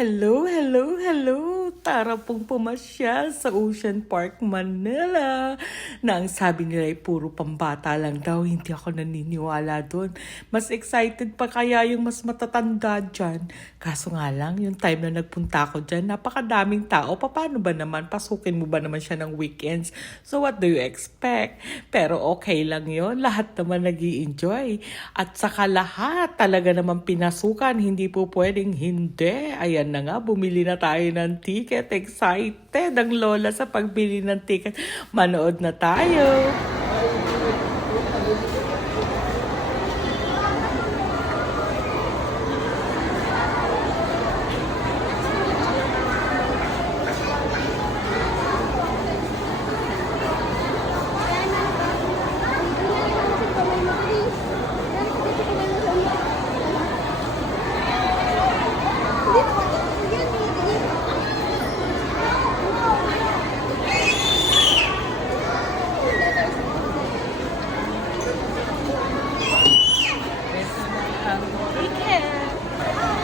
Hello, hello, hello! Tara pong pumasyal sa Ocean Park, Manila. Na ang sabi nila ay puro pambata lang daw. Hindi ako naniniwala doon. Mas excited pa kaya yung mas matatanda dyan. Kaso nga lang, yung time na nagpunta ako dyan, napakadaming tao. Paano ba naman? Pasukin mo ba naman siya ng weekends? So what do you expect? Pero okay lang yon. Lahat naman nag-i-enjoy. At saka lahat talaga naman pinasukan. Hindi po pwedeng hindi. Ayan na nga, bumili na tayo ng ticket. Excited ang lola sa pagbili ng ticket. Manood na tayo.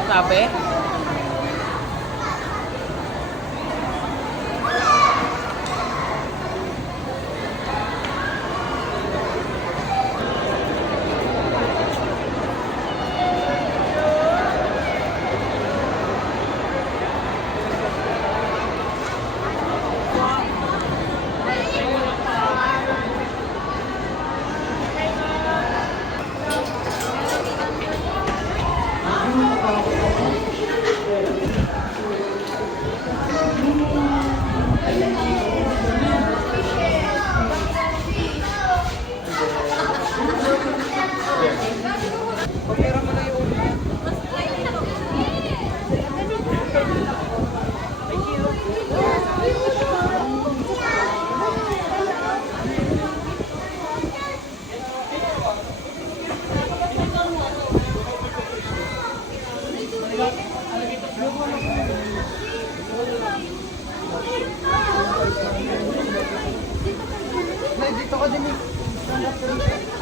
Sabi? Dito ka din eh.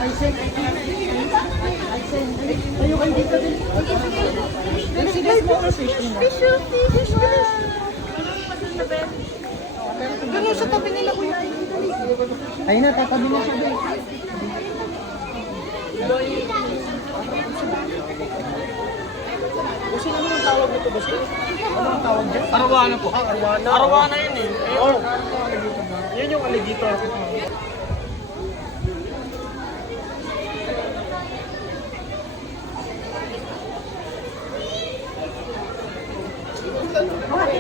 I send. Ayun kayo dito din. Let's see the smaller fish. Fish. Pero sa tabi nila kuya. Ayun na, tatabi na siya din. Kasi ano ang tawag nito ba siya? Ano ang tawag dyan? Arwana po. Arwana. Arwana yun eh. Oo. Yun yung alligator. Hi!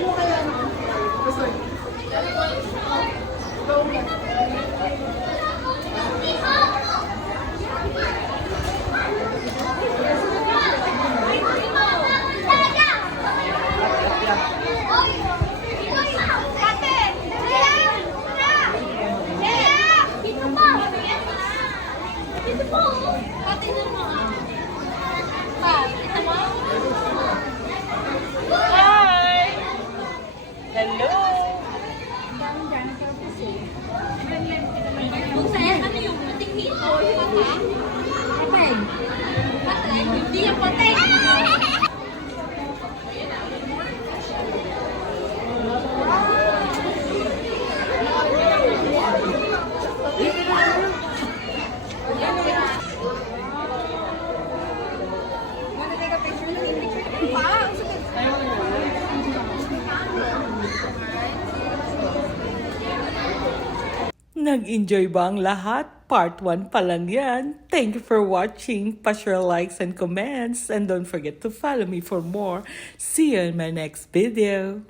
Hello! Kung saya ano yung puting dito, papa? Kapag? Patay? Hindi yung patay. Nag-enjoy ba ang lahat? Part 1 pa lang yan. Thank you for watching. Pa-share likes and comments. And don't forget to follow me for more. See you in my next video.